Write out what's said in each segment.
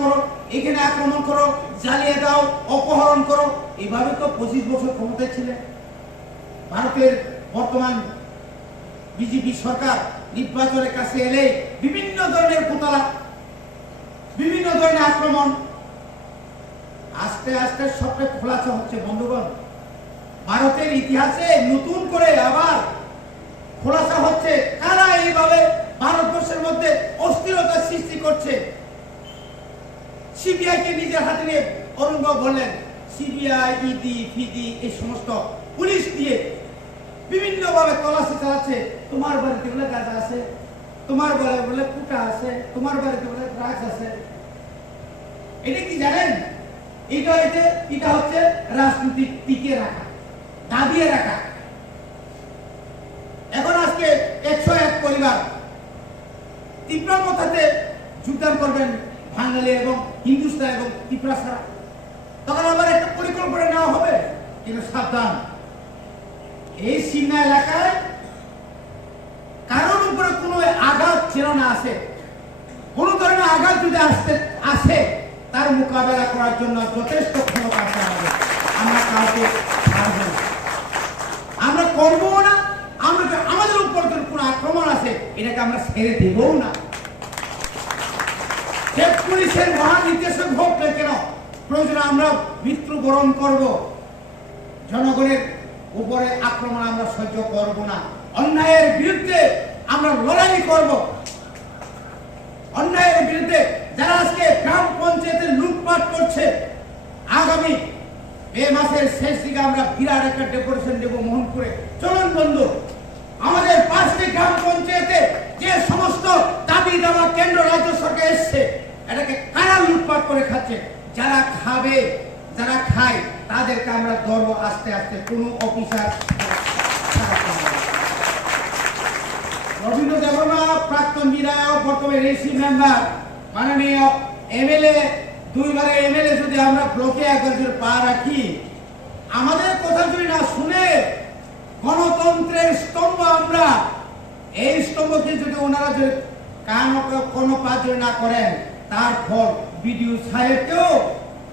করো, এখানে আক্রমণ করো, জ্বালিয়ে দাও, অপহরণ করো। এইভাবে তো 25 বছর ক্ষমতায় ছিলেন। ভারতের বর্তমান বিজেপি সরকার নির্বাচনের কাছে এলে বিভিন্ন ধরনের ঘোটালা, বিভিন্ন ধরনের আক্রমণ, আস্তে আস্তে সবটা খোলাসা হচ্ছে। বন্ধুগণ, ভারতের ইতিহাসে নতুন করে আবার খোলাসা হচ্ছে কারা এইভাবে ভারতবর্ষের মধ্যে অস্থিরতা সৃষ্টি করছে। সিবিআই কে নিজের হাতে নিয়ে অরুণ বাবু বললেন, সিবিআই, ইডি, ফিডি এই সমস্ত পুলিশ দিয়ে বিভিন্ন ভাবে তল্লাশি চালাচ্ছে। তোমার বাড়িতে বলে গাঁজা আছে, তোমার বাড়িতে বলে কুটা আছে, তোমার বাড়িতে বলে ড্রাগস আছে। এটা কি জানেন? এটা হচ্ছে রাজনীতি টিকিয়ে রাখা, দাবিয়ে রাখা। এখন আজকে 101 পরিবার ত্রিপুরা কথাতে যোগদান করবেন, বাঙালি এবং হিন্দুস্তান এবং ত্রিপুরা ছাড়া। তখন আবার একটা পরিকল্পনা নেওয়া হবে, কিন্তু সাবধান, এই সীমা এলাকায় কারোর উপরে কোনো আঘাত যেন না আসে। কোন ধরনের আঘাত যদি আসে, তার মোকাবেলা করার জন্য যথেষ্ট ক্ষমতা আছে আমাদের। আমরা কাউকে ছাড়বো না, আমরা করবো না। আমাদের উপর যদি কোনো আক্রমণ আসে, এটাকে আমরা ছেড়ে দেবও না। যে পুলিশের মহানির্দেশক হোক না কেন, প্রয়োজনে আমরা মৃত্যুবরণ করব। জনগণের উপরে আক্রমণ আমরা সহ্য করব না। অন্যায়ের বিরুদ্ধে আমরা লড়াই করব। অন্যায়ের বিরুদ্ধে যারা আজকে গ্রাম পঞ্চায়েতের লুটপাট করছে, আগামী এই মাসের শেষ দিকে আমরা বিরাট একটা ডেপুটেশন দেব মোহনপুরে। চলুন বন্ধু, আমাদের 5টি গ্রাম পঞ্চায়েতে যে সমস্ত দাবি দাবা কেন্দ্র রাজ্য সরকার এসছে, এটাকে কারা লুটপাট করে খাচ্ছে, যারা খাবে, যারা খায়, তাদেরকে আমরা ধরবো আস্তে আস্তে। কোন অফিসার রবীন্দ্র দেববর্মা, প্রাক্তন বিধায়ক, বর্তমানে রেসি মেম্বার, মাননীয় এমএলএ, 2 বারের এমএলএ, যদি আমরা ব্লকে একবার যদি পা রাখি, আমাদের কথা যদি না শুনে, গণতন্ত্রের স্তম্ভ আমরা, এই স্তম্ভকে যদি ওনারা যদি কোনো পা যদি না করেন, তার ফল বিডিও সাহেবকেও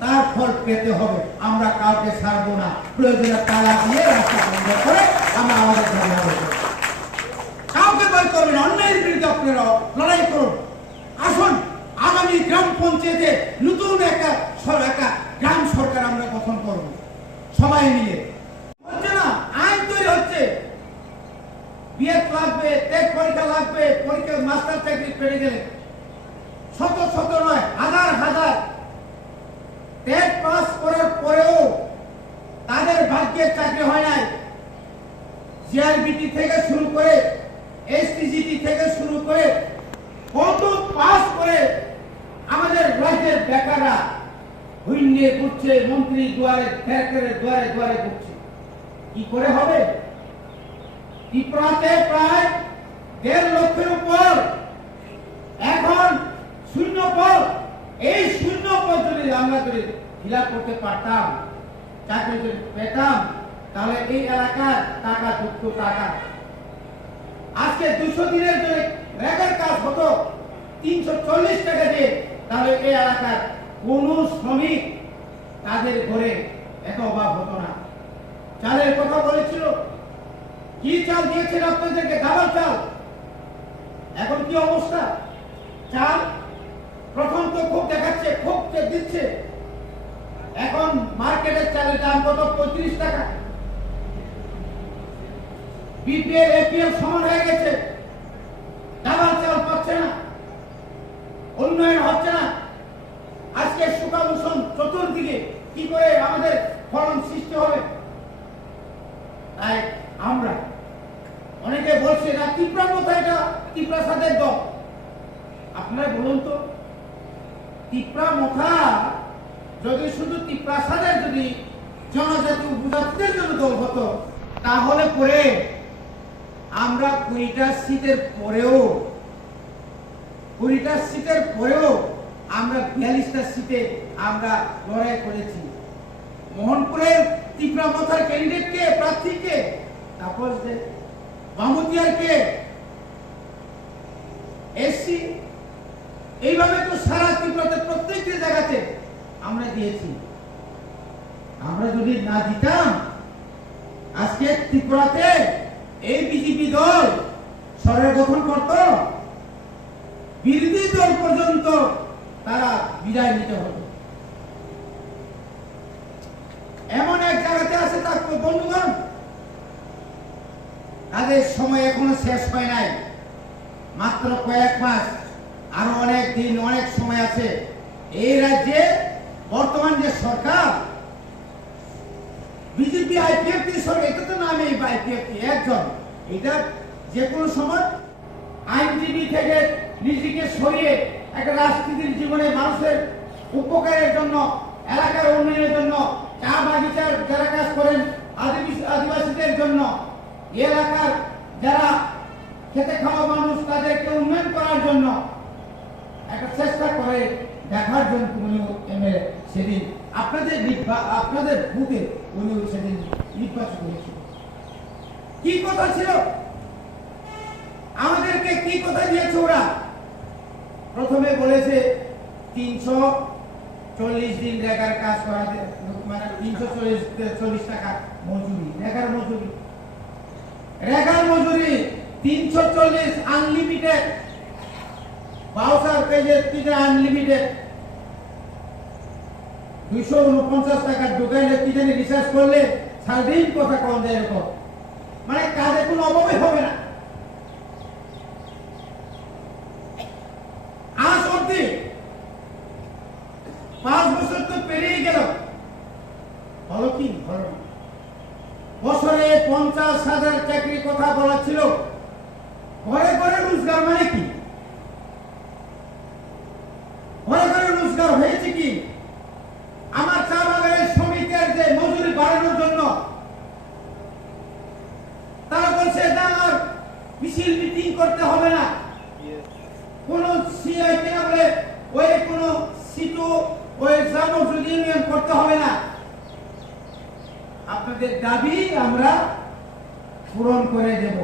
তার ফল পেতে হবে। আমরা কাউকে ছাড়বো না। প্রয়োজনে তালা দিয়ে রাস্তা বন্ধ করে আমরা আমাদের ধর্ম করবো। কাউকে ভয় করবেন, অন্যায়ের বিরুদ্ধে আপনারা লড়াই করুন। আসুন, আগামী গ্রাম পঞ্চায়েতে নতুন একটা গ্রাম সরকার আমরা গঠন করব, সবাই মিলে। হচ্ছে না, আইন তৈরি হচ্ছে, বিএড লাগবে, টেট পরীক্ষা লাগবে, পরীক্ষা মাস্টার চাকরি পেয়ে গেলে শত শত নয়, হাজার হাজার টেট পাস করার পরেও তাদের ভাগ্যের চাকরি হয় নাই। জিআরবিটি থেকে শুরু করে, এসটিজিটি থেকে শুরু করে, কত পাস করে আমাদের রাজ্যের বেকাররা হুইন্ডে ঘুরছে, মন্ত্রী দুয়ারে, ডাইরেক্টরের দুয়ারে দুয়ারে ঘুরছে। কি করে হবে? ত্রিপুরাতে প্রায় 1.5 লক্ষের উপর এখন শূন্য পদ। এই শূন্য পদ যদি আমরা যদি ফিল আপ করতে পারতাম, চাকরি যদি পেতাম, তাহলে এই এলাকার টাকা যুক্ত টাকা আজকে 200 দিনের জন্য রেগার কাজ হতো 340 টাকা দিয়ে, তাহলে এই এলাকার কোন শ্রমিক তাদের ঘরে এত অভাব হতো না। চালের কথা বলেছিল, কি চাল দিয়েছেন আপনাদেরকে? দাবার চাল। এখন কি অবস্থা? চাল প্রথম তো খুব দেখাচ্ছে, খুব দিচ্ছে, এখন মার্কেটের চালের দাম কত? 35 টাকা। বিপিএল এপিএল সমান হয়ে গেছে, দাবার চাল পাচ্ছে না, উন্নয়ন হচ্ছে না। আজকে সুকাদূষণ চতুর্দিকে, কি করে আমাদের ফলন সৃষ্টি হবে? তাই আমরা অনেকে বলছে না ত্রিপুরা কোথায়, এটা ত্রিপুরা সাদের দল। আপনারা বলুন তো, ত্রিপুরা মোথা যদি শুধু ত্রিপুরা সাদের যদি জনজাতি উপজাতিদের জন্য দল হতো, তাহলে পরে আমরা 20টা সিটের পরেও আমরা 42টা সিটে আমরা লড়াই করেছি। মোহনপুরের ত্রিপুরা মোথার ক্যান্ডিডেট কে, প্রার্থী কে? তাপস দে। বামুতিয়ার কে? এসসি। এইভাবে তো সারা ত্রিপুরাতে প্রত্যেকটি আমরা দিয়েছি। আমরা যদি না দিতাম আজকে ত্রিপুরাতে এই বিজেপি দল সরকার গঠন করত, বিরোধী দল পর্যন্ত তারা বিদায় নিতে হতো। এমন এক জায়গাতে আছে তার বন্ধুগণ, তাদের সময় এখনো শেষ হয় নাই, মাত্র কয়েক মাস, আরো অনেক দিন, অনেক সময় আছে। এই রাজ্যে বর্তমান যে সরকার বিজেপি আইপিএফটি সরকার, এটা তো নামে আইপিএফটি একজন, এটা যে কোনো সময় আইনজীবী থেকে নিজেকে সরিয়ে একটা রাজনীতির জীবনে মানুষের উপকারের জন্য, এলাকার উন্নয়নের জন্য, চা বাগিচার যারা কাজ করেন আদিবাসীদের জন্য, এলাকার যারা খেতে খাওয়া মানুষ তাদেরকে উন্নয়ন করার জন্য একটা চেষ্টা করে দেখার জন্য উনি এমএলএ সেদিন আপনাদের বুথে উনি সেদিন নির্বাচিত হয়েছিল। কি কথা ছিল, আমাদেরকে কি কথা দিয়েছে ওরা? প্রথমে বলেছে 340 দিন রেগার কাজ করাতে, মানে 340 টাকা মজুরি, রেগার মজুরি 340 আনলিমিটেড, বাউসার পেজে আনলিমিটেড, 249 টাকা ঢুকাইলে কি জানি রিসার্চ করলে সারাদিন কথা কম যায় এরকম, মানে কাজে কোনো অভাবই হবে না। আজ অব্দি 5 বছর তো পেরিয়ে গেল, হলো কি হলো না? বছরে 50,000 চাকরির কথা বলা ছিল, ঘরে ঘরে রোজগার মানে কি? ঘরে ঘরে রোজগার হয়েছে কি? আমার চা বাগানের শ্রমিকের যে মজুরি বাড়ানোর জন্য তারা বলছে না আর মিছিল মিটিং করতে হবে না, কোন সিআই কে বলে ওই কোন সিটু ওই সামগ্রিক ইউনিয়ন করতে হবে না, আপনাদের দাবি আমরা পূরণ করে দেব।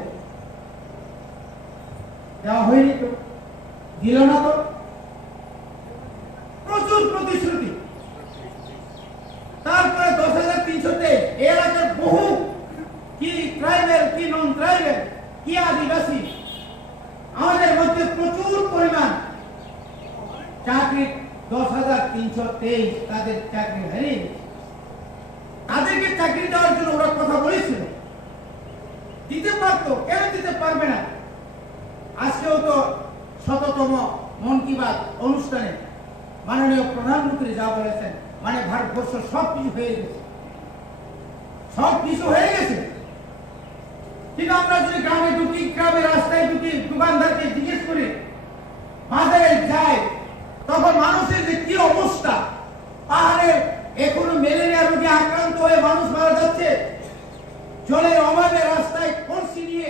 দেওয়া হয়নি তো, দিল না তো, প্রচুর প্রতিশ্রুতি। তারপরে 10,300 এলাকার বহু কি ট্রাইবেল, কি নন ট্রাইবেল, কি আদিবাসী, আমাদের মধ্যে প্রচুর পরিমাণ চাকরি, 10,323 তাদের চাকরি হারিয়ে গেছে। তাদেরকে চাকরি দেওয়ার জন্য ওরা কথা বলেছিল, দিতে পারতো, কেন দিতে পারবে না? আজকেও তো 100তম মন কি বাত অনুষ্ঠানে মাননীয় প্রধানমন্ত্রী যা বলেছেন, মানে ভারতবর্ষ সবকিছু হয়ে গেছে, সবকিছু হয়ে গেছে। কিন্তু আমরা যদি গ্রামে ঢুকি, গ্রামে রাস্তায় ঢুকি, দোকানদারকে জিজ্ঞেস করি, বাজারে যাই, তখন মানুষের যে কি অবস্থা, পাহাড়ে এখনো ম্যালেরিয়া রোগে আক্রান্ত হয়ে মানুষ মারা যাচ্ছে, জলের অভাবে রাস্তায় কলসি নিয়ে